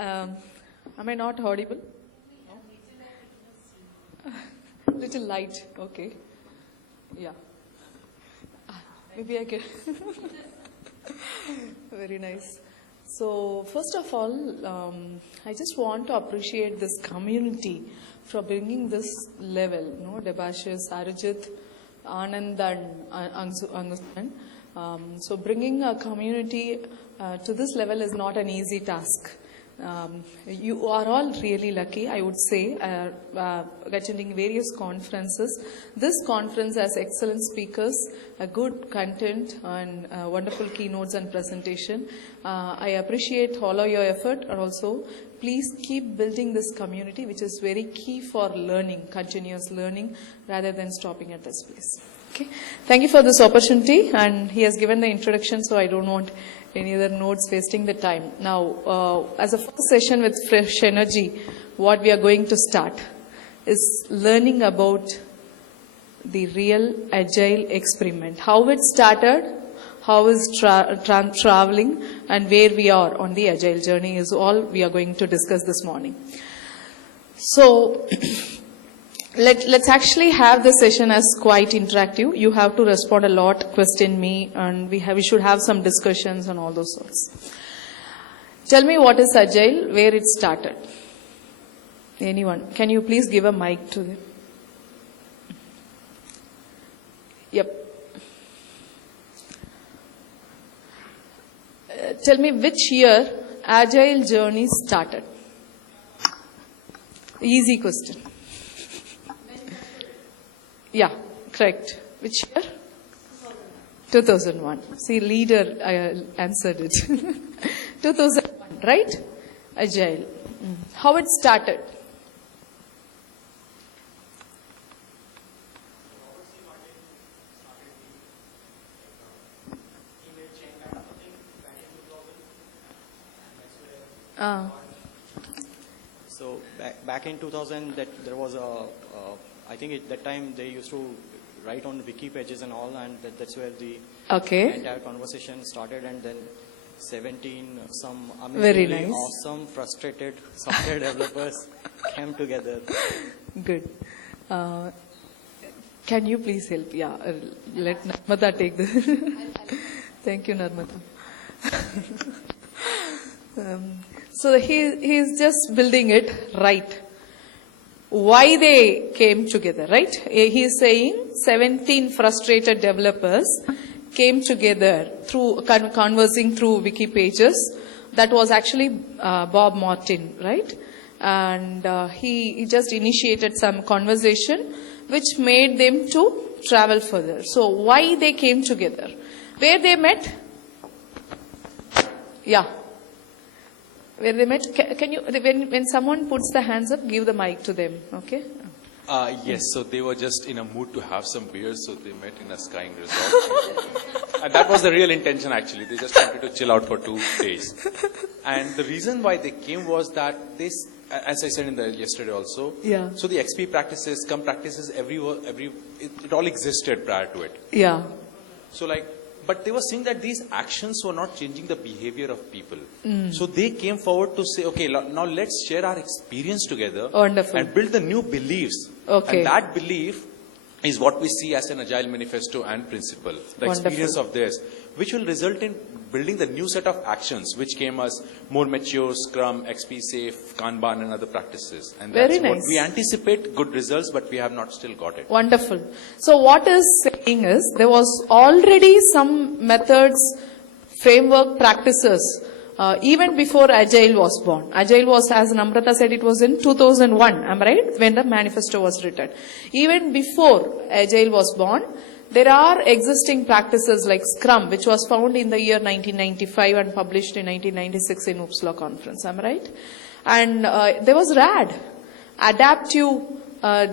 Um, am I not audible? Little light, okay. Yeah. Maybe I can. Very nice. So, first of all, I just want to appreciate this community for bringing this level. Debashis, Arijit, Anand, and Angusan. So, bringing a community to this level is not an easy task. You are all really lucky, I would say, attending various conferences. This conference has excellent speakers, a good content, and wonderful keynotes and presentation. I appreciate all of your effort, and also please keep building this community, which is very key for learning, continuous learning, rather than stopping at this place. Okay. Thank you for this opportunity, and he has given the introduction, so I don't want any other notes wasting the time. Now, as a first session with fresh energy, what we are going to start is learning about the real agile experiment. How it started, how is traveling, and where we are on the agile journey is all we are going to discuss this morning. So, let's actually have the session as quite interactive. You have to respond a lot, question me, and we should have some discussions and all those sorts. Tell me what is Agile, where it started. Anyone? Can you please give a mic to them? Yep. Tell me which year Agile journey started. Easy question. Yeah, correct. Which year? 2001. See, leader answered it. 2001, right? Agile. How it started? So back in 2000, there was I think at that time they used to write on wiki pages and all, and that's where the entire conversation started. And then 17 some amazingly awesome, frustrated software developers came together. Good. Can you please help? Yeah, let Narmada take the. Thank you, Narmada. So he's just building it right. Why they came together, right? He is saying 17 frustrated developers came together through conversing through wiki pages. That was actually Bob Martin, right? And he just initiated some conversation which made them to travel further. So why they came together? Where they met? Yeah. Where they met? Can you, when someone puts the hands up, give the mic to them, okay? Yes, so they were just in a mood to have some beers, so they met in a skiing resort. And that was the real intention, actually. They just wanted to chill out for 2 days. And the reason why they came was that this, as I said yesterday also, so the XP practices, Scrum practices, it all existed prior to it. Yeah. So but they were saying that these actions were not changing the behavior of people. So they came forward to say, okay, now let's share our experience together. Wonderful. And build the new beliefs. Okay. And that belief is what we see as an Agile manifesto and principle. The Wonderful. Experience of this, which will result in building the new set of actions, which came as more mature, Scrum, XP Safe, Kanban, and other practices. And that's Very nice. what we anticipate good results, but we have not still got it. Wonderful. So what is saying is there was already some methods, framework, practices even before Agile was born. Agile was, as Namrata said, it was in 2001, am I right? When the manifesto was written. Even before Agile was born, there are existing practices like Scrum, which was found in the year 1995 and published in 1996 in Uppsala conference, am I right? And there was RAD, adaptive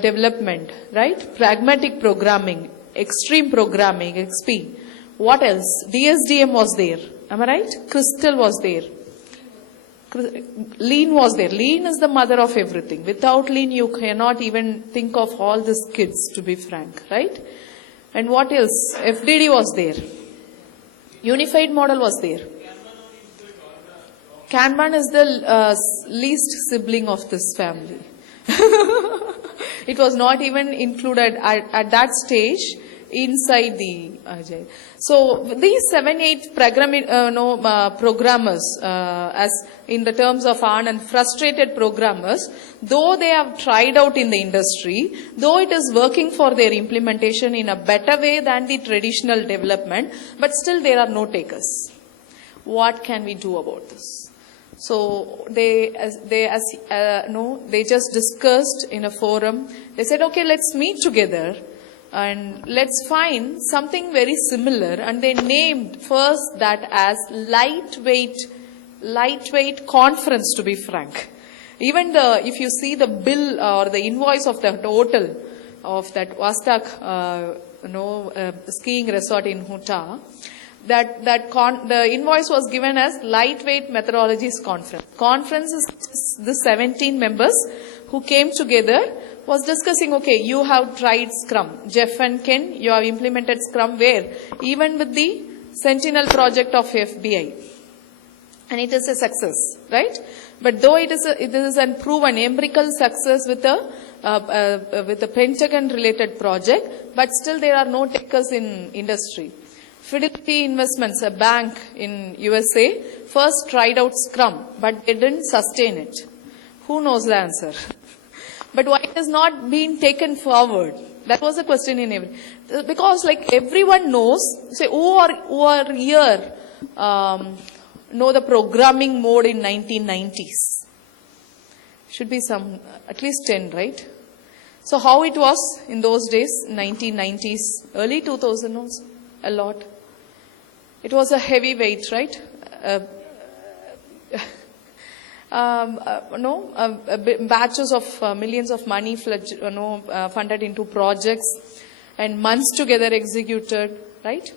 development, right? Pragmatic programming, extreme programming, XP. What else? DSDM was there, am I right? Crystal was there. Lean was there. Lean is the mother of everything. Without Lean, you cannot even think of all these kids, to be frank, right? And what else? FDD was there. Unified model was there. Kanban is the least sibling of this family. It was not even included at that stage inside the Agile. So these 7-8 programmers, as in the terms of and frustrated programmers, though they have tried out in the industry, though it is working for their implementation in a better way than the traditional development, but still there are no takers. What can we do about this? So they just discussed in a forum. They said, okay, let's meet together and let's find something very similar. And they named first that as lightweight conference, to be frank. Even if you see the bill or the invoice of the hotel of that Vastak skiing resort in Huta, the invoice was given as lightweight methodologies conference. Conference is the 17 members who came together, was discussing, okay, you have tried Scrum. Jeff and Ken, you have implemented Scrum where? Even with the Sentinel project of FBI. And it is a success, right? But though it is a proven empirical success with a Pentagon related project, but still there are no takers in industry. Fidelity Investments, a bank in USA, first tried out Scrum, but they didn't sustain it. Who knows the answer? But why it has not been taken forward? That was the question in every. Because like everyone knows, say who are here know the programming mode in 1990s. Should be some, at least 10, right? So how it was in those days, 1990s, early 2000s also, a lot. It was a heavy weight, right? Batches of millions of money funded into projects and months together executed, right?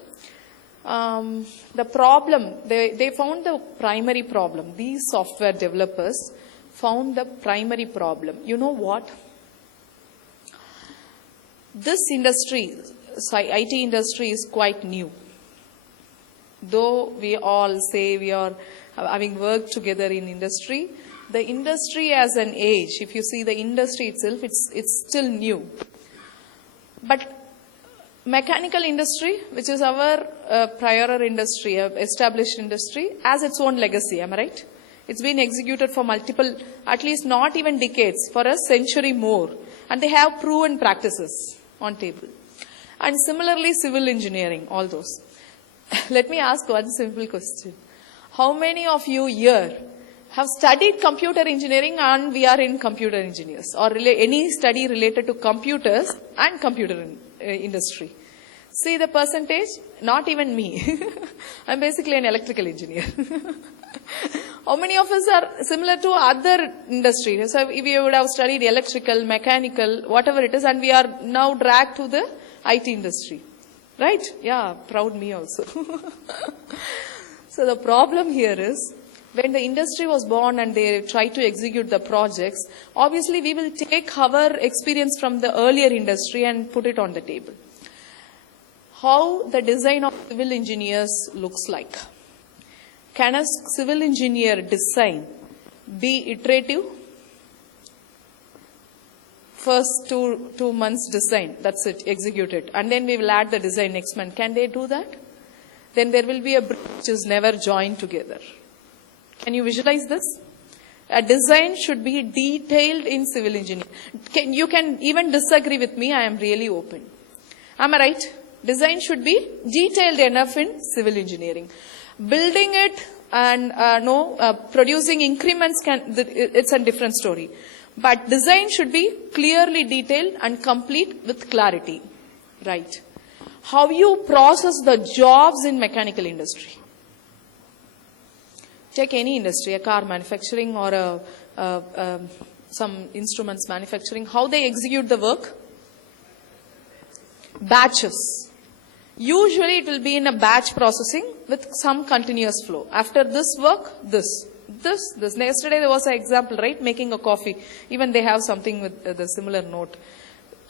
The problem, they found the primary problem. These software developers found the primary problem. You know what? This industry, IT industry, is quite new. Though we all say we are having worked together in industry, the industry as an age, if you see the industry itself, it's still new. But mechanical industry, which is our prior industry, established industry, has its own legacy, am I right? It's been executed for multiple, at least not even decades, for a century more. And they have proven practices on table. And similarly, civil engineering, all those. Let me ask one simple question. How many of you here have studied computer engineering and we are in computer engineers, or any study related to computers and computer industry? See the percentage? Not even me. I'm basically an electrical engineer. How many of us are similar to other industries? So if you would have studied electrical, mechanical, whatever it is, and we are now dragged to the IT industry. Right? Yeah, proud me also. So the problem here is, when the industry was born and they tried to execute the projects, obviously we will take our experience from the earlier industry and put it on the table. How the design of civil engineers looks like. Can a civil engineer design be iterative? First two months design, that's it, execute it. And then we will add the design next month. Can they do that? Then there will be a bridge which is never joined together. Can you visualize this? A design should be detailed in civil engineering. You can even disagree with me, I am really open. Am I right? Design should be detailed enough in civil engineering. Building it and producing increments, it's a different story. But design should be clearly detailed and complete with clarity. Right. How you process the jobs in mechanical industry. Take any industry, a car manufacturing or some instruments manufacturing. How they execute the work? Batches. Usually it will be in a batch processing with some continuous flow. After this work, this. Yesterday there was an example, right? Making a coffee. Even they have something with the similar note.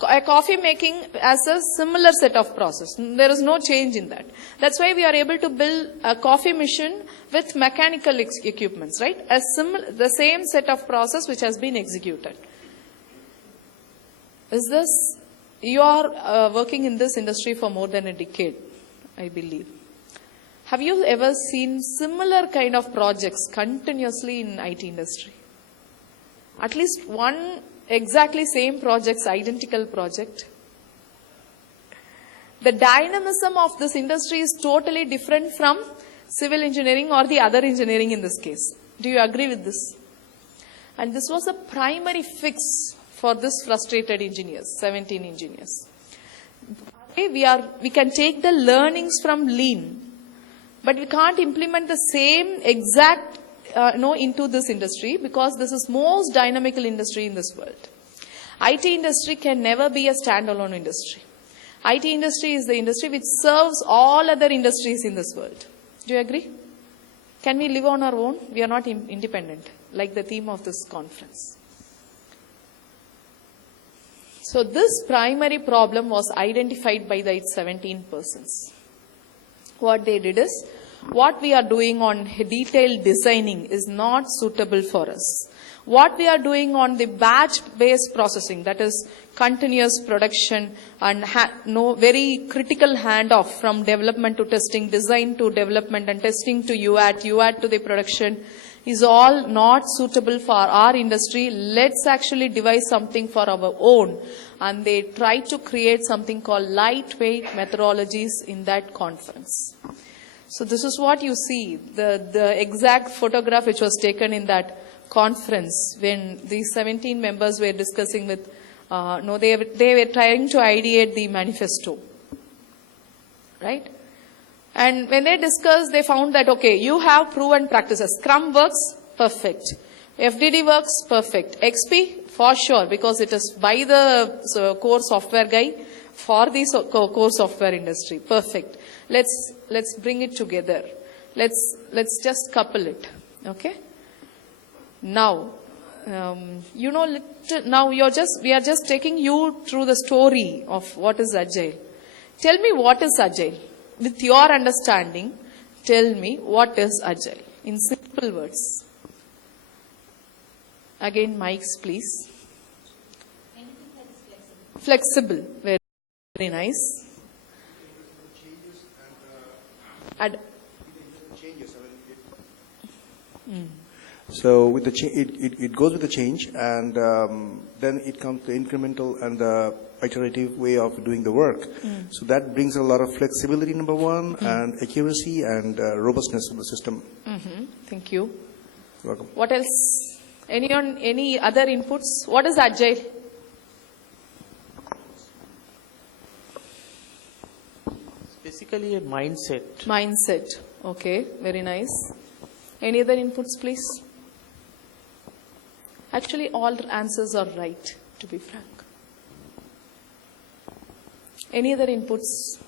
A coffee making as a similar set of process. There is no change in that. That's why we are able to build a coffee machine with mechanical equipments, right? The same set of process which has been executed. You are working in this industry for more than a decade, I believe. Have you ever seen similar kind of projects continuously in IT industry? At least one exactly same projects, identical project. The dynamism of this industry is totally different from civil engineering or the other engineering in this case. Do you agree with this? And this was a primary fix for this frustrated engineers, 17 engineers. We can take the learnings from Lean, but we can't implement the same exact into this industry because this is most dynamical industry in this world. IT industry can never be a standalone industry. IT industry is the industry which serves all other industries in this world. Do you agree? Can we live on our own? We are not independent, like the theme of this conference. So this primary problem was identified by the 17 persons. What they did is, what we are doing on detailed designing is not suitable for us. What we are doing on the batch-based processing, that is continuous production and very critical handoff from development to testing, design to development and testing to UAT to the production, is all not suitable for our industry. Let's actually devise something for our own. And they try to create something called lightweight methodologies in that conference. So this is what you see, the exact photograph which was taken in that conference when these 17 members were discussing with, they were trying to ideate the manifesto, right? And when they discussed, they found that, okay, you have proven practices. Scrum works, perfect. FDD works, perfect. XP, for sure, because it is by the core software guy for the core software industry, perfect. Let's bring it together. Let's just couple it, okay? Now, now we are just taking you through the story of what is Agile. Tell me what is Agile. With your understanding, tell me what is Agile in simple words. Again, mics, please. Anything that is flexible. Flexible, very nice. So with the it goes with the change, and then it comes to incremental and iterative way of doing the work. So that brings a lot of flexibility, number one, and accuracy and robustness of the system. Thank you. You're welcome. What else? Any other inputs? What is Agile? Basically a mindset. Mindset. Okay, very nice. Any other inputs, please? Actually, all answers are right, to be frank. Any other inputs?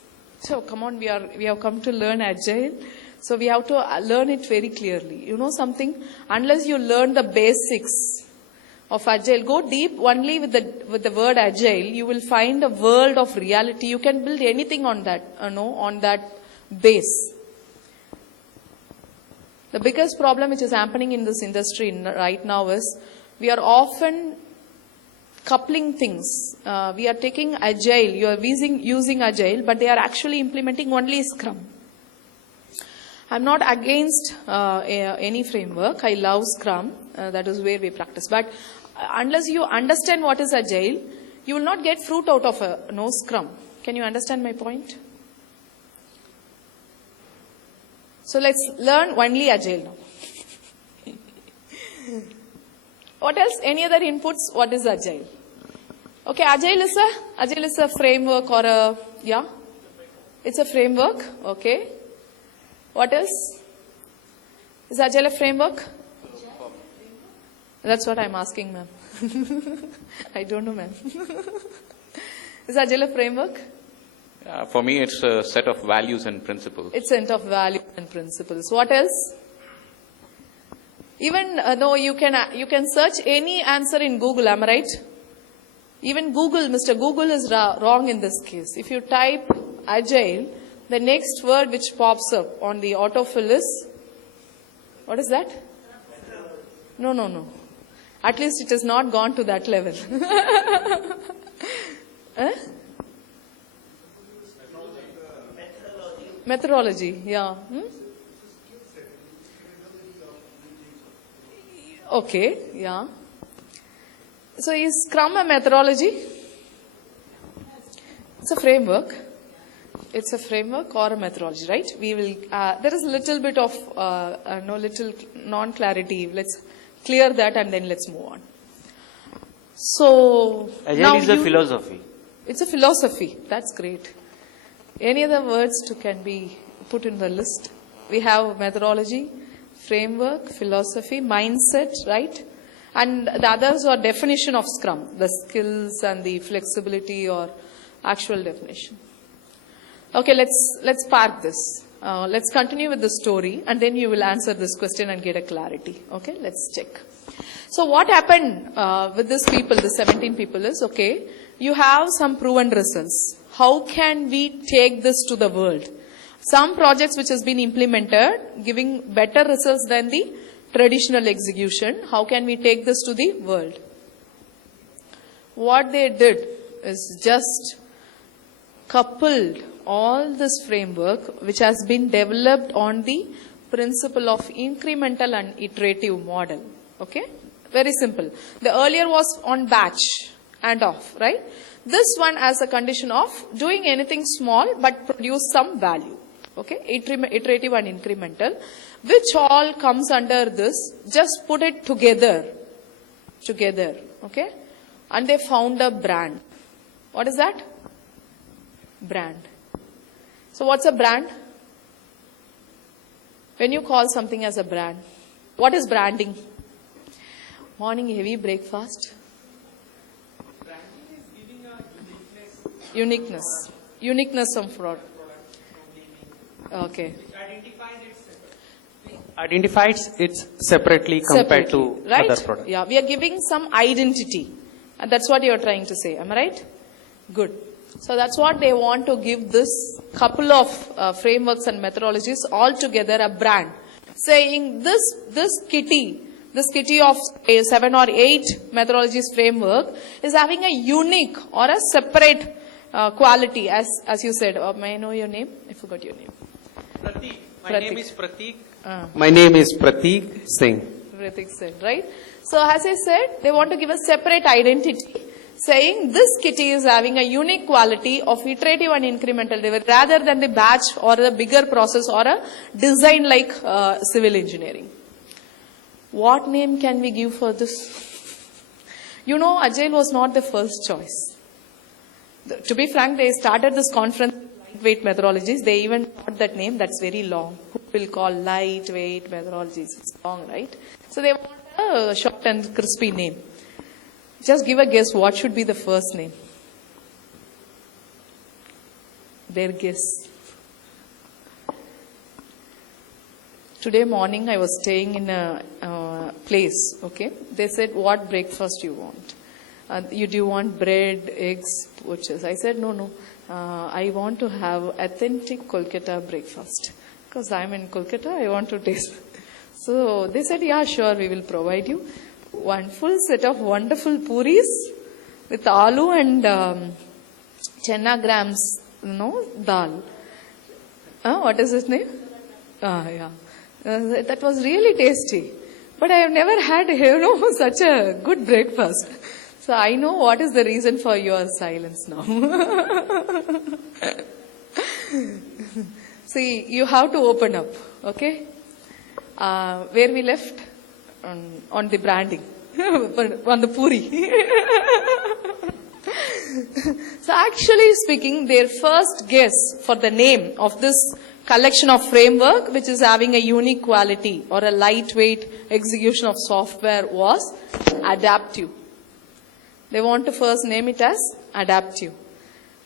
So, come on, we have come to learn Agile. So, we have to learn it very clearly. You know something? Unless you learn the basics of Agile, go deep only with the word Agile, you will find a world of reality. You can build anything on that, on that base. The biggest problem which is happening in this industry right now is we are often coupling things. We are taking Agile, you are using Agile, but they are actually implementing only Scrum. I'm not against any framework. I love Scrum. That is where we practice. But unless you understand what is Agile, you will not get fruit out of Scrum. Can you understand my point? So let's learn only Agile now. What else? Any other inputs? What is Agile? Okay, Agile is a framework or a, yeah? It's a framework, okay. What else? Is Agile a framework? That's what I'm asking, ma'am. I don't know, ma'am. Is Agile a framework? For me, it's a set of values and principles. It's a set of values and principles. What else? Even though you can search any answer in Google, am I right? Even Google, Mr. Google is wrong in this case. If you type Agile, the next word which pops up on the autofill is, what is that? No. At least it has not gone to that level. Methodology, yeah. Okay, yeah. So is Scrum a methodology? It's a framework. It's a framework or a methodology, right? We will. There is a little bit of little non-clarity. Let's clear that and then let's move on. So Agile is a philosophy. It's a philosophy. That's great. Any other words can be put in the list? We have methodology, framework, philosophy, mindset, right? And the others are definition of Scrum, the skills and the flexibility or actual definition. Okay, let's park this. Let's continue with the story and then you will answer this question and get a clarity. Okay, let's check. So what happened with these people, the 17 people is, okay, you have some proven results. How can we take this to the world? Some projects which has been implemented, giving better results than the traditional execution. How can we take this to the world? What they did is just coupled all this framework which has been developed on the principle of incremental and iterative model. Okay? Very simple. The earlier was on batch and off, right? This one as a condition of doing anything small but produce some value. Okay? Iterative and incremental. Which all comes under this. Just put it together. Okay? And they found a brand. What is that? Brand. So what's a brand? When you call something as a brand, what is branding? Morning heavy breakfast. Branding is giving a uniqueness. Uniqueness of product. Okay. Identifies it separately compared to right? other products. Yeah, we are giving some identity. And that's what you are trying to say. Am I right? Good. So that's what they want to give this couple of frameworks and methodologies all together a brand. Saying this kitty of 7 or 8 methodologies framework is having a unique or a separate quality as you said. May I know your name? I forgot your name. Prateek. My name is Prateek. My name is Prateek Singh. Prateek said, right? So as I said, they want to give a separate identity. Saying this kitty is having a unique quality of iterative and incremental delivery rather than the batch or the bigger process or a design like civil engineering. What name can we give for this? You know, Agile was not the first choice. To be frank, they started this conference with lightweight methodologies. They even got that name. That's very long. Who will call lightweight methodologies? It's long, right? So they want a short and crispy name. Just give a guess, what should be the first name? Their guess. Today morning I was staying in a place, okay? They said, what breakfast you want? Do you want bread, eggs, poachers? I said, no. I want to have authentic Kolkata breakfast. Because I'm in Kolkata, I want to taste. So they said, yeah, sure, we will provide you. One full set of wonderful puris with aloo and chenna grams, dal. What is his name? Yeah. That was really tasty. But I have never had, such a good breakfast. So I know what is the reason for your silence now. See, you have to open up, okay? Where we left? On the branding, on the puri. So actually speaking, their first guess for the name of this collection of framework, which is having a unique quality or a lightweight execution of software, was adaptive. They want to first name it as adaptive.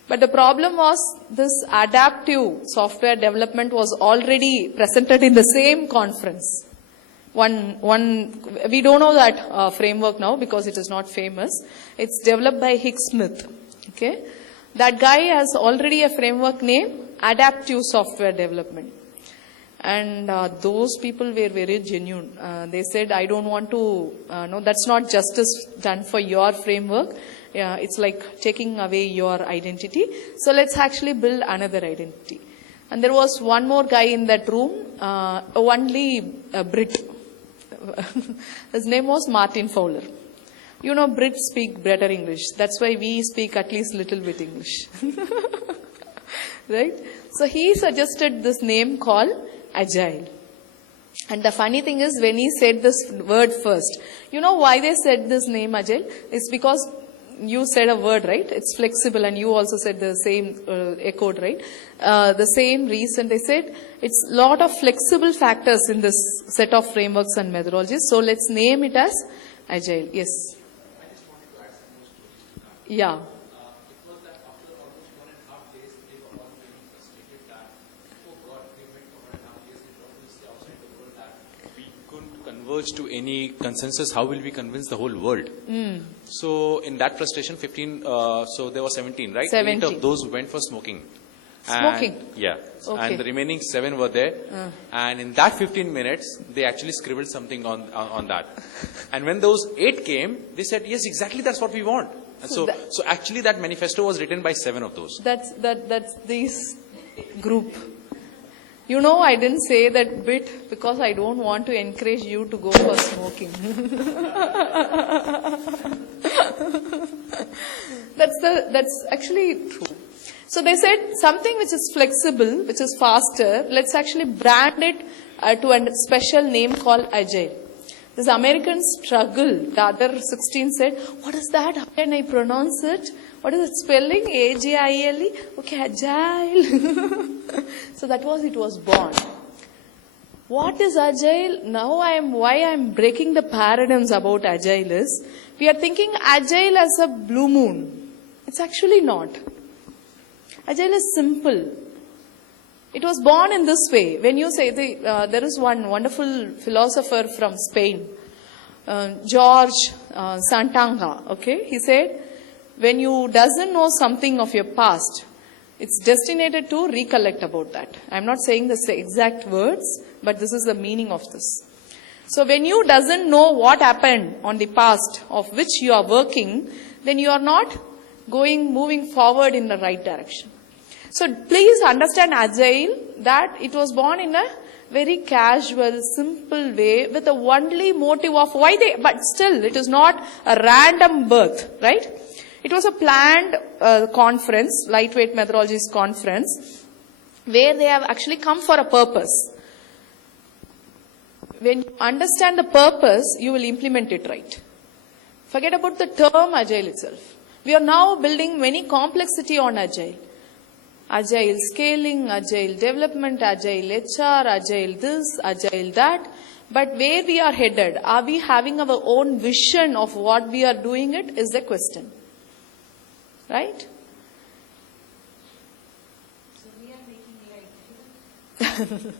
But the problem was this adaptive software development was already presented in the same conference. we don't know that framework now because it is not famous. It's developed by Smith. Okay, that guy has already a framework name, Adaptive Software Development. And those people were very genuine. They said, I don't want to, no, that's not justice done for your framework. It's like taking away your identity. So let's actually build another identity. And there was one more guy in that room, only a Brit. His name was Martin Fowler. You know, Brits speak better English. That's why we speak at least little bit English. Right? So he suggested this name called Agile. And the funny thing is, when he said this word first, you know why they said this name Agile? It's because you said a word, right? It's flexible, and you also said the same, echoed, right? The same reason they said, it's a lot of flexible factors in this set of frameworks and methodologies. So let's name it as Agile. Yes. I just wanted to add some more stories to that. Yeah. It was that after almost 1.5 days, they were all very frustrated that, oh God, we went for 1.5 years, we brought this outside the world that we couldn't converge to any consensus. How will we convince the whole world? So in that frustration, so there were 17, right? 17. 8 of those went for smoking. Smoking? Yeah. Okay. And the remaining 7 were there. And in that 15 minutes, they actually scribbled something on that. And when those 8 came, they said, yes, exactly, that's what we want. And so actually that manifesto was written by 7 of those. That's this group. You know, I didn't say that bit because I don't want to encourage you to go for smoking. That's actually true. So they said something which is flexible, which is faster, let's actually brand it to a special name called Agile. This American struggle, the other 16 said, what is that? How can I pronounce it? What is it spelling? A-G-I-L-E? Okay, Agile. So that was, it was born. What is Agile? Now why I'm breaking the paradigms about Agile is, we are thinking Agile as a blue moon. It's actually not. Agile is simple. It was born in this way. When you say, there is one wonderful philosopher from Spain, George Santanga, okay? He said, when you doesn't know something of your past, it's destined to recollect about that. I'm not saying the exact words, but this is the meaning of this. So when you doesn't know what happened on the past of which you are working, then you are not moving forward in the right direction. So please understand Agile, that it was born in a very casual, simple way with the only motive of but still it is not a random birth, right? It was a planned conference, Lightweight Methodologies Conference, where they have actually come for a purpose. When you understand the purpose, you will implement it right. Forget about the term Agile itself. We are now building many complexity on Agile. Agile scaling, Agile development, Agile HR, Agile this, Agile that. But where we are headed, are we having our own vision of what we are doing it, is the question. Right? So we are making light.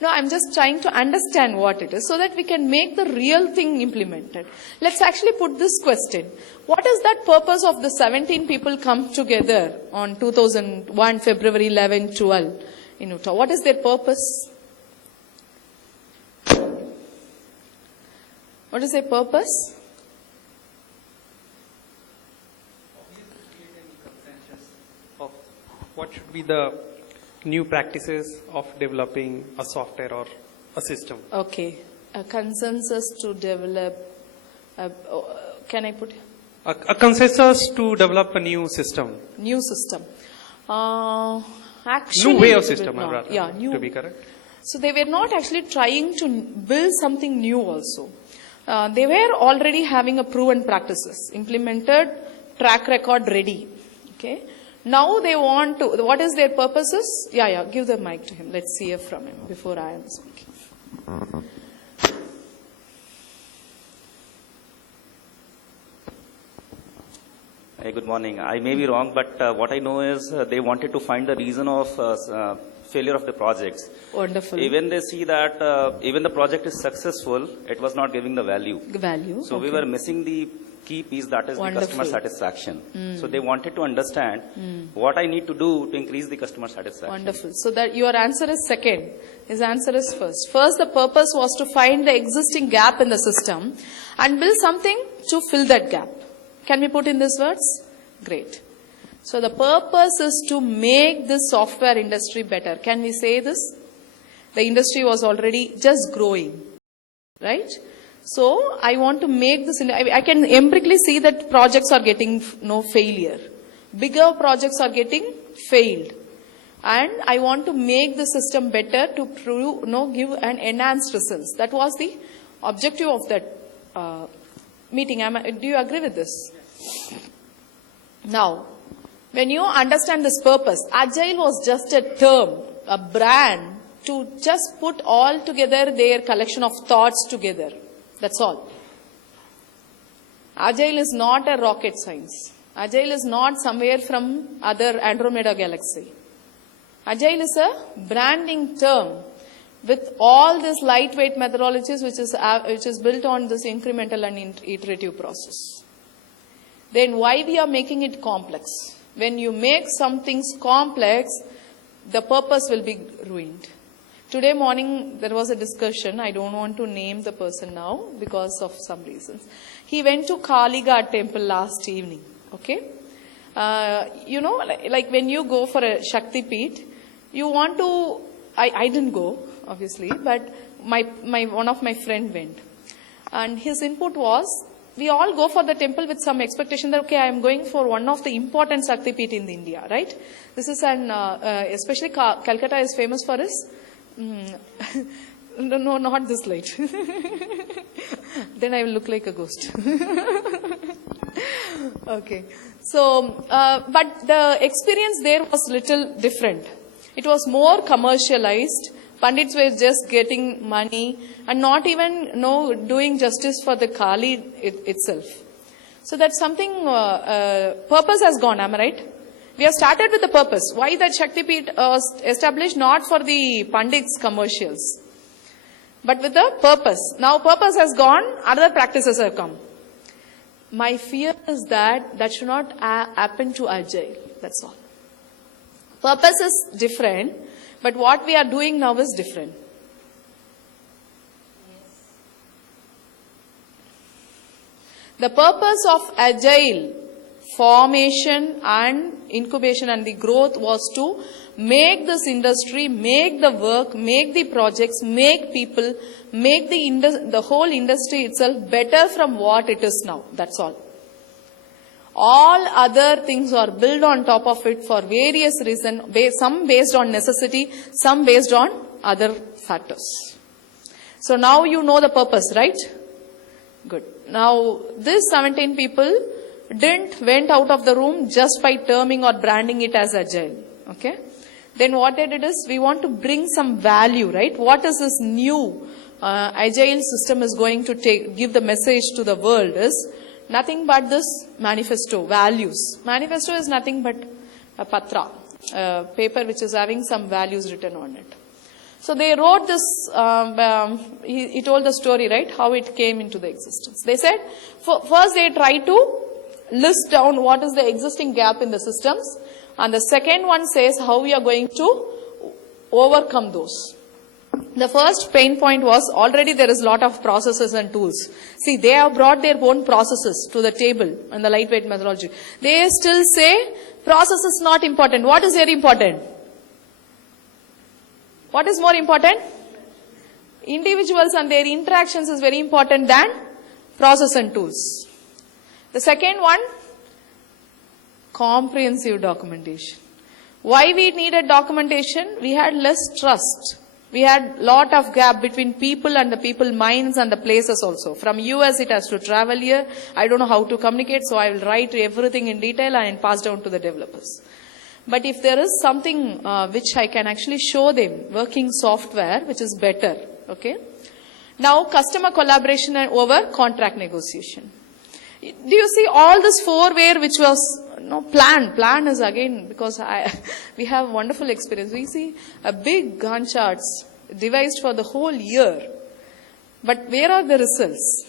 No, I'm just trying to understand what it is so that we can make the real thing implemented. Let's actually put this question. What is that purpose of the 17 people come together on 2001, February 11, 12 in Utah? What is their purpose? What is their purpose? Of what should be the new practices of developing a software or a system? Okay. A consensus to develop, can I put A consensus to develop a new system. new system? Actually, New way of it system, will not. rather, Yeah, new. to be correct. So they were not actually trying to build something new also. They were already having a proven practices, implemented, track record ready. Okay. Now they want to, what is their purposes? Yeah, give the mic to him. Let's hear from him before I am speaking. Hey, good morning. I may be wrong, but what I know is they wanted to find the reason of failure of the projects. Wonderful. Even they see that even the project is successful, it was not giving the value. Value. So we were missing the key piece, that is Wonderful. the customer satisfaction. So they wanted to understand what I need to do to increase the customer satisfaction. Wonderful. So that your answer is second. His answer is first. First, the purpose was to find the existing gap in the system and build something to fill that gap. Can we put in these words? Great. So the purpose is to make the software industry better. Can we say this? The industry was already just growing, right? So I want to make this, I can empirically see that projects are getting no failure. Bigger projects are getting failed. And I want to make the system better to prove, give an enhanced results. That was the objective of that meeting. Do you agree with this? Now, when you understand this purpose, Agile was just a term, a brand to just put all together their collection of thoughts together. That's all. Agile is not a rocket science. Agile is not somewhere from other Andromeda galaxy. Agile is a branding term with all these lightweight methodologies which is built on this incremental and iterative process. Then why we are making it complex? When you make some things complex, the purpose will be ruined. Today morning, there was a discussion. I don't want to name the person now because of some reasons. He went to Kalighat temple last evening. Okay? Like when you go for a Shakti Peeth, you want to, I didn't go, obviously, but one of my friend went. And his input was, we all go for the temple with some expectation that, okay, I am going for one of the important Shakti Peeth in India, right? This is especially Calcutta is famous for its no, not this light. Then I will look like a ghost. Okay. So, but the experience there was little different. It was more commercialized. Pandits were just getting money and not even doing justice for the Kali itself. So that's something, purpose has gone, am I right? We have started with the purpose. Why that Shakti Peeth was established? Not for the Pandits' commercials, but with the purpose. Now purpose has gone, other practices have come. My fear is that should not happen to Agile. That's all. Purpose is different, but what we are doing now is different. The purpose of Agile formation and incubation and the growth was to make this industry, make the work, make the projects, make people, make the whole industry itself better from what it is now. That's all. All other things are built on top of it for various reasons, some based on necessity, some based on other factors. So now you know the purpose, right? Good. Now, these 17 people went out of the room just by terming or branding it as Agile. Okay? Then what they did is, we want to bring some value, right? What is this new Agile system is going to give the message to the world is nothing but this manifesto, values. Manifesto is nothing but a patra, a paper which is having some values written on it. So they wrote this, he told the story, right, how it came into the existence. They said, first they tried to list down what is the existing gap in the systems, and the second one says how we are going to overcome those. The first pain point was already there is a lot of processes and tools. See, they have brought their own processes to the table in the lightweight methodology. They still say process is not important. What is very important? What is more important? Individuals and their interactions is very important than process and tools. The second one, comprehensive documentation. Why we needed documentation? We had less trust. We had lot of gap between people and the people minds and the places also. From US it has to travel here. I don't know how to communicate, so I will write everything in detail and pass down to the developers. But if there is something which I can actually show them, working software, which is better, okay? Now, customer collaboration over contract negotiation. Do you see all this 4 where which was no, plan is again, because we have wonderful experience. We see a big Gantt charts devised for the whole year. But where are the results?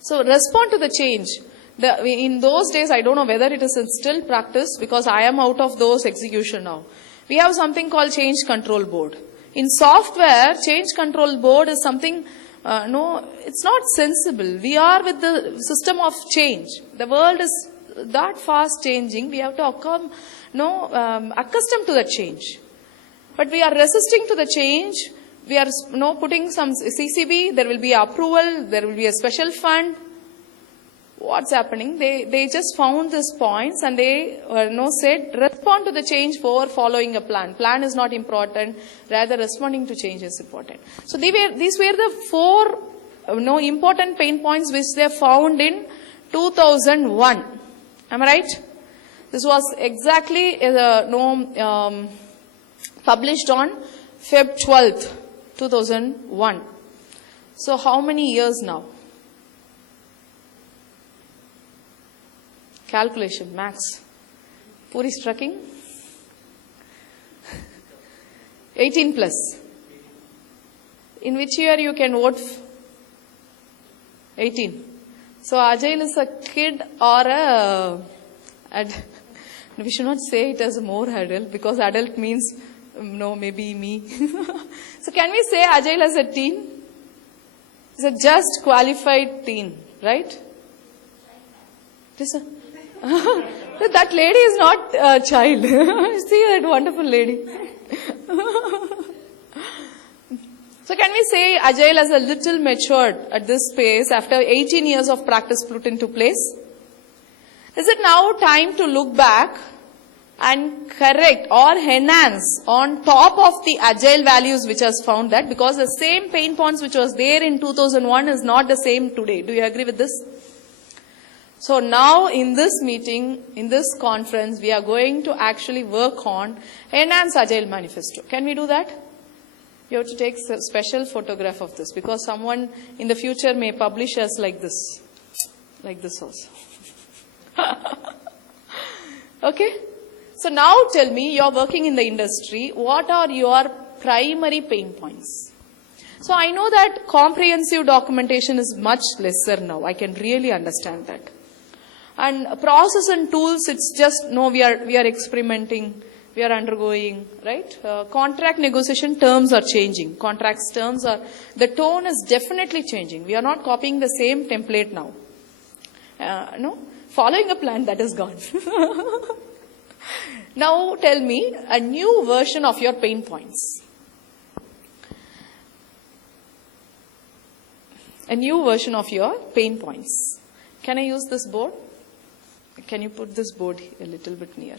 So respond to the change. In those days, I don't know whether it is still practice, because I am out of those execution now. We have something called change control board. In software, change control board is something, no, it's not sensible. We are with the system of change. The world is that fast changing. We have to accustomed to the change. But we are resisting to the change. We are putting some CCB, there will be approval, there will be a special fund. What's happening? They just found these points and they said, respond to the change for following a plan. Plan is not important, rather responding to change is important. So these were the 4 important pain points which they found in 2001. Am I right? This was exactly published on Feb 12th, 2001. So how many years now? Calculation, max. Puri striking? 18 plus. In which year you can vote? 18. So Agile is a kid or we should not say it as more adult, because adult means maybe me. So can we say Agile as a teen? It's a just qualified teen, right? That lady is not a child. See that wonderful lady. So can we say Agile as a little matured at this phase after 18 years of practice put into place? Is it now time to look back and correct or enhance on top of the Agile values which has found that? Because the same pain points which was there in 2001 is not the same today. Do you agree with this? So now in this meeting, in this conference, we are going to actually work on Enhance Agile Manifesto. Can we do that? You have to take a special photograph of this, because someone in the future may publish us like this also. Okay? So now tell me, you're working in the industry, what are your primary pain points? So I know that comprehensive documentation is much lesser now. I can really understand that. And process and tools, it's just, we are experimenting, we are undergoing, right? Contract negotiation terms are changing. Contracts terms the tone is definitely changing. We are not copying the same template now. Following a plan, that is gone. Now tell me a new version of your pain points. A new version of your pain points. Can I use this board? Can you put this board a little bit near?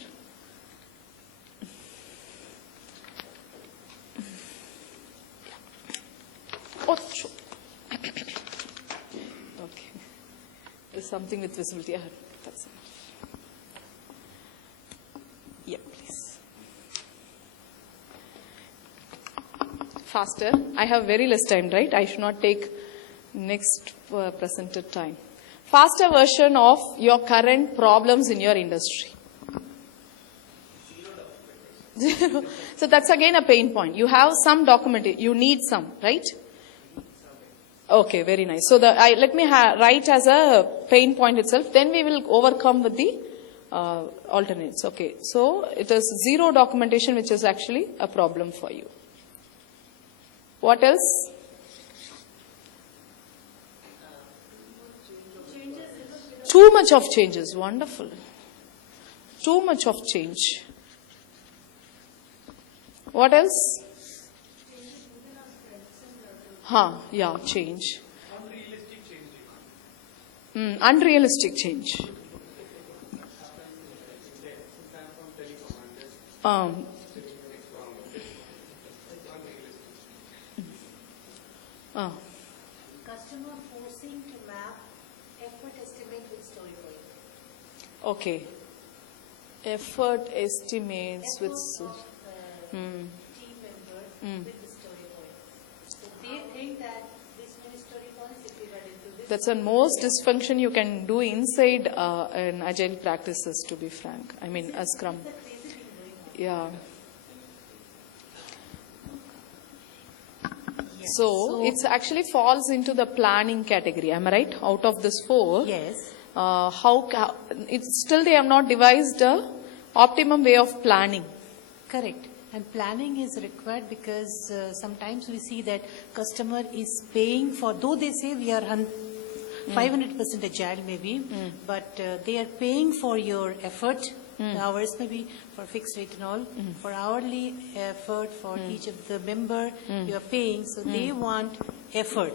Okay. There's something with visibility. That's enough. Yeah, please. Faster. I have very less time, right? I should not take next presented time. Faster version of your current problems in your industry. Zero. So that's again a pain point. You have some documentation. You need some, right? Okay, very nice. So let me write as a pain point itself. Then we will overcome with the alternates. Okay. So it is zero documentation, which is actually a problem for you. What else? Too much of changes. Wonderful. Too much of change. What else? Yeah, change. Unrealistic change. Customer forcing to map effort estimate with storyboard. Okay. Effort estimates with team member with the storyboard. So they think that this many story points, if we were into That's the most dysfunction you can do inside an agile practices, to be frank. I mean, a Scrum. Yeah. So it actually falls into the planning category. Am I right? Out of this 4, Yes. It's still they have not devised a optimum way of planning. Correct. And planning is required because sometimes we see that customer is paying for, though they say we are 500% agile maybe, but they are paying for your effort. Hours maybe for fixed rate and all, for hourly effort for each of the member you are paying. So they want effort.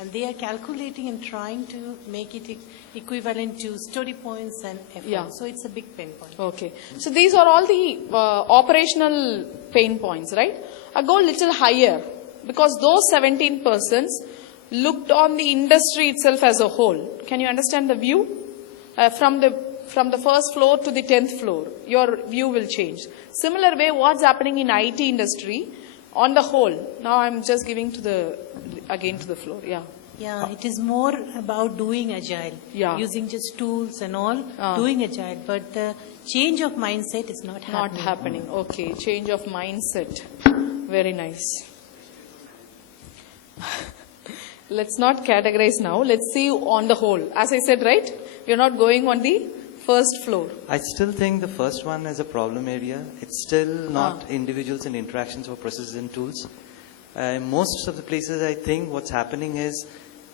And they are calculating and trying to make it equivalent to story points and effort. Yeah. So it's a big pain point. Okay. So these are all the operational pain points, right? I go a little higher because those 17 persons looked on the industry itself as a whole. Can you understand the view? From the first floor to the 10th floor, your view will change. Similar way, what's happening in IT industry on the whole. Now I'm just giving again to the floor. Yeah. Yeah, it is more about doing agile, using just tools and all, doing agile. But the change of mindset is not happening. Not happening. Okay, change of mindset. Very nice. Let's not categorize now. Let's see on the whole. As I said, right? We're not going on the first floor. I still think the first one is a problem area. It's still not individuals and interactions or processes and tools. Most of the places, I think what's happening is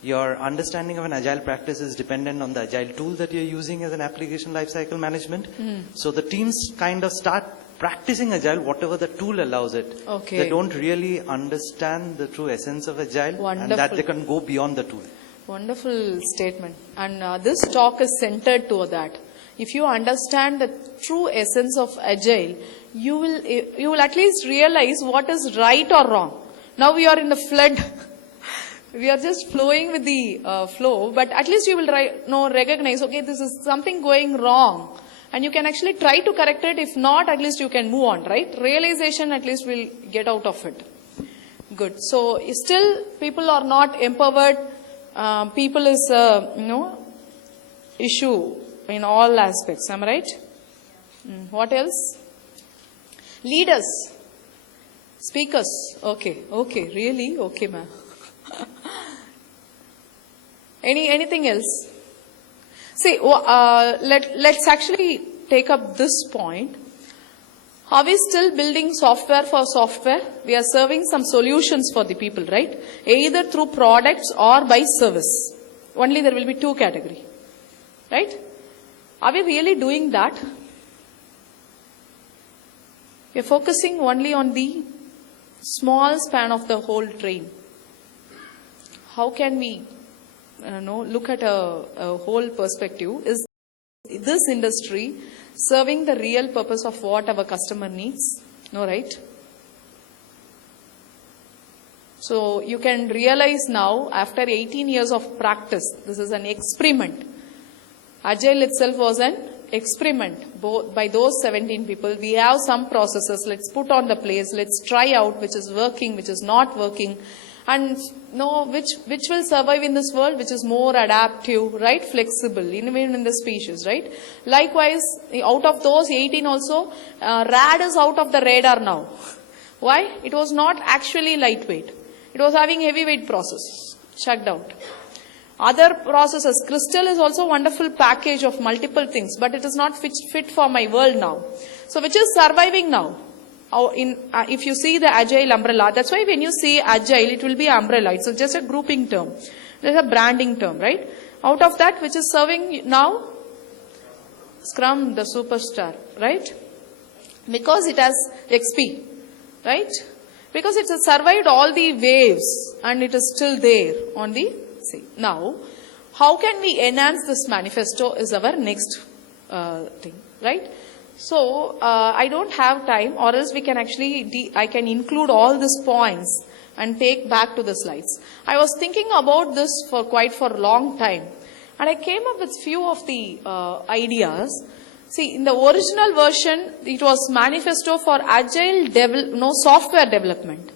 your understanding of an agile practice is dependent on the agile tool that you're using as an application lifecycle management. So the teams kind of start practicing agile, whatever the tool allows it. Okay. They don't really understand the true essence of agile. Wonderful. And that they can go beyond the tool. Wonderful statement. And this talk is centered to that. If you understand the true essence of agile, you will at least realize what is right or wrong. Now we are in the flood. We are just flowing with the flow, but at least you will recognize, okay, this is something going wrong. And you can actually try to correct it. If not, at least you can move on, right? Realization at least will get out of it. Good. So still people are not empowered. People is, issue in all aspects. Am I right? What else? Leaders. Speakers. Okay. Really? Okay, ma'am. Anything else? See, let's actually take up this point. Are we still building software for software? We are serving some solutions for the people, right? Either through products or by service. Only there will be 2 categories, right? Are we really doing that? We are focusing only on the small span of the whole train. How can we look at a whole perspective? Is this industry serving the real purpose of what our customer needs? No, right? So you can realize now, after 18 years of practice, this is an experiment. Agile itself was an experiment by those 17 people. We have some processes. Let's put on the place. Let's try out which is working, which is not working. And know which will survive in this world, which is more adaptive, right? Flexible, even in the species, right? Likewise, out of those 18 also, RAD is out of the radar now. Why? It was not actually lightweight. It was having heavyweight process, checked out. Other processes, Crystal is also a wonderful package of multiple things, but it is not fit for my world now. So which is surviving now? If you see the agile umbrella, that's why when you say agile, it will be umbrella. It's just a grouping term. There's a branding term, right? Out of that, which is serving now, Scrum, the superstar, right? Because it has XP, right? Because it has survived all the waves and it is still there on the sea. Now, how can we enhance this manifesto is our next thing, right? So, I don't have time, or else we can actually, I can include all these points and take back to the slides. I was thinking about this for a long time. And I came up with few of the ideas. See, in the original version, it was manifesto for agile software development.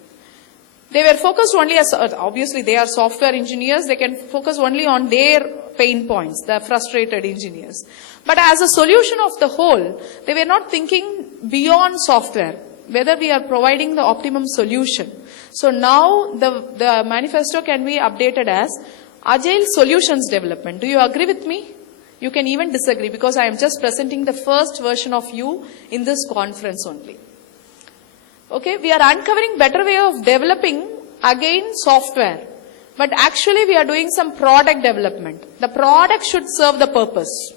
They were focused only as, obviously they are software engineers, they can focus only on their pain points, the frustrated engineers. But as a solution of the whole, they were not thinking beyond software, whether we are providing the optimum solution. So now the manifesto can be updated as Agile Solutions Development. Do you agree with me? You can even disagree because I am just presenting the first version of you in this conference only. Okay, we are uncovering better way of developing, again, software. But actually we are doing some product development. The product should serve the purpose.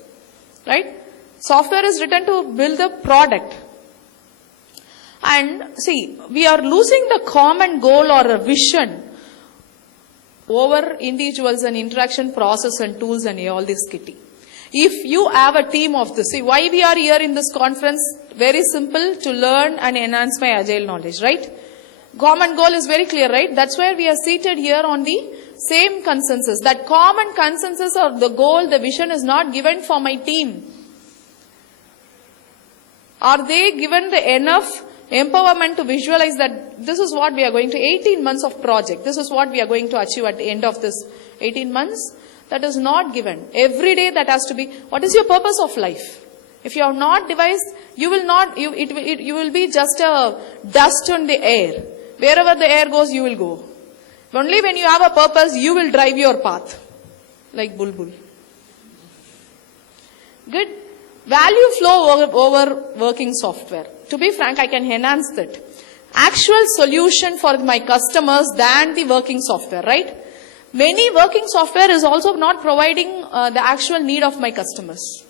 Right? Software is written to build the product. And see, we are losing the common goal or a vision over individuals and interaction process and tools and all this kitty. If you have a team of this, see why we are here in this conference, very simple, to learn and enhance my agile knowledge, right? Common goal is very clear, right? That's why we are seated here on the same consensus. That common consensus or the goal, the vision is not given for my team. Are they given the enough empowerment to visualize that this is what we are going to, 18 months of project, this is what we are going to achieve at the end of this 18 months? That is not given. Every day that has to be, what is your purpose of life? If you are not devised, you will not, you will be just a dust on the air. Wherever the air goes, you will go. Only when you have a purpose, you will drive your path. Like Bulbul. Good. Value flow over working software. To be frank, I can enhance that. Actual solution for my customers than the working software, right? Many working software is also not providing the actual need of my customers.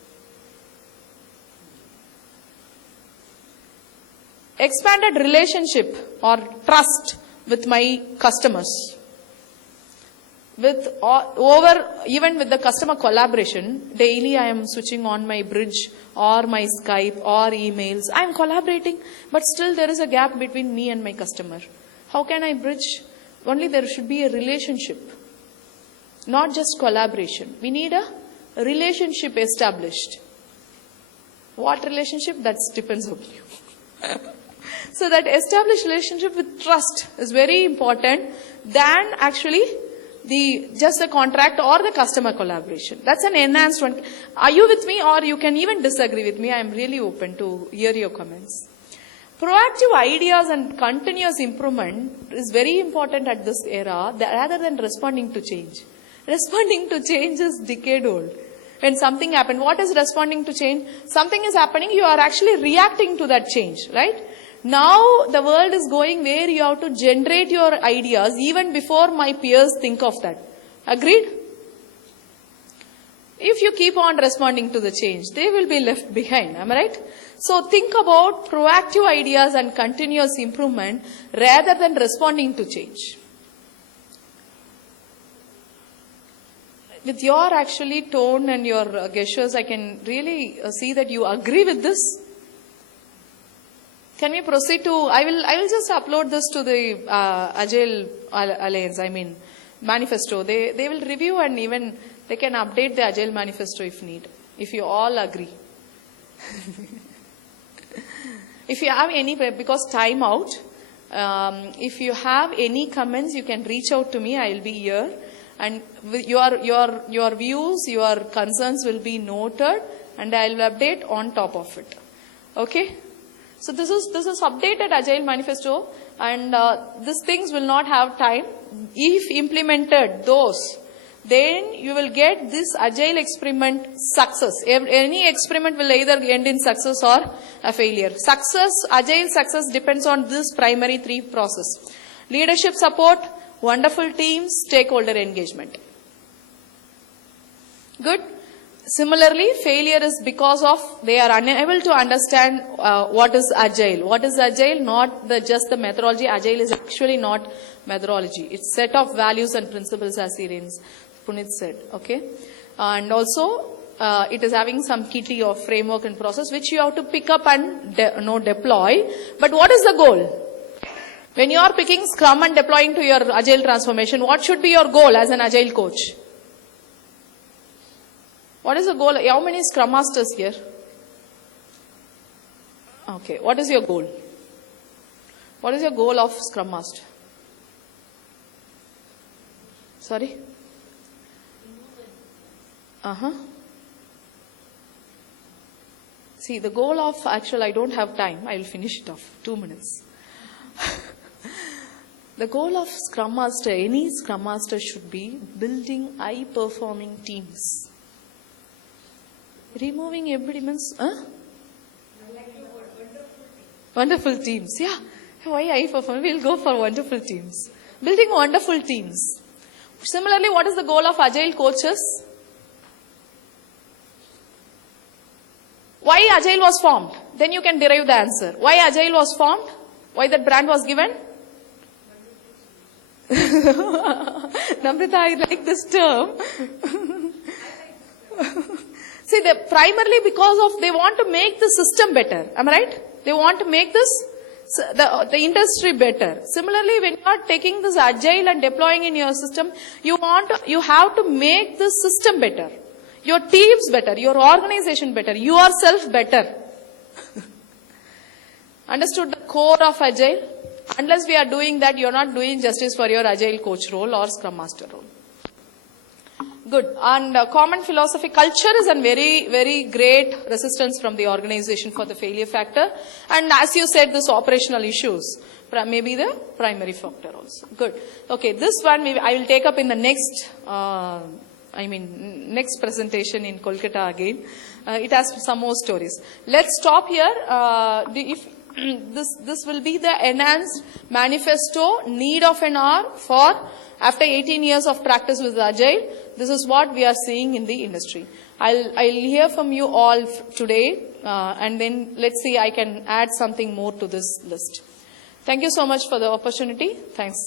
Expanded relationship or trust with my customers. Even with the customer collaboration, daily I am switching on my bridge or my Skype or emails. I am collaborating, but still there is a gap between me and my customer. How can I bridge? Only there should be a relationship. Not just collaboration. We need a relationship established. What relationship? That depends on you. So that established relationship with trust is very important than actually just the contract or the customer collaboration. That's an enhanced one. Are you with me or you can even disagree with me? I am really open to hear your comments. Proactive ideas and continuous improvement is very important at this era rather than responding to change. Responding to change is decade old. When something happened, what is responding to change? Something is happening, you are actually reacting to that change, right? Now the world is going where you have to generate your ideas even before my peers think of that. Agreed? If you keep on responding to the change, they will be left behind. Am I right? So think about proactive ideas and continuous improvement rather than responding to change. With your actually tone and your gestures, I can really see that you agree with this. Can we proceed to, I will just upload this to the Agile Alliance, manifesto. They will review and even they can update the Agile manifesto if need, if you all agree. If you have any, because time out, if you have any comments, you can reach out to me, I will be here. And your views, your concerns will be noted and I will update on top of it. Okay? So this is updated Agile manifesto and these things will not have time. If implemented those, then you will get this Agile experiment success. Any experiment will either end in success or a failure. Success, Agile success depends on this primary three process. Leadership support, wonderful teams, stakeholder engagement. Good. Similarly, failure is because of they are unable to understand what is Agile. What is Agile? Not just the methodology. Agile is actually not methodology. It's set of values and principles, as Punit said. Okay, and also it is having some kitty of framework and process which you have to pick up and deploy. But what is the goal? When you are picking Scrum and deploying to your Agile transformation, what should be your goal as an Agile coach? What is the goal? How many Scrum Masters here? Okay, what is your goal? What is your goal of Scrum Master? Sorry? See, the goal of actual, I don't have time. I will finish it off. 2 minutes. The goal of Scrum Master, any Scrum Master, should be building high-performing teams. Removing impediments. Wonderful teams. Yeah. Why high-performing? We'll go for wonderful teams. Building wonderful teams. Similarly, what is the goal of Agile coaches? Why Agile was formed? Then you can derive the answer. Why Agile was formed? Why that brand was given? Namrita, I like this term. See, primarily because of they want to make the system better. Am I right? They want to make this the industry better. Similarly, when you are taking this Agile and deploying in your system, you have to make the system better, your teams better, your organization better, yourself better. Understood the core of Agile? Unless we are doing that, you are not doing justice for your Agile coach role or Scrum Master role. Good. And common philosophy, culture is a very, very great resistance from the organization for the failure factor. And as you said, this operational issues may be the primary factor also. Good. Okay, this one I will take up in the next, next presentation in Kolkata again. It has some more stories. Let's stop here. This will be the enhanced manifesto, need of an hour for after 18 years of practice with Agile. This is what we are seeing in the industry. I'll hear from you all today, and then let's see I can add something more to this list. Thank you so much for the opportunity. Thanks.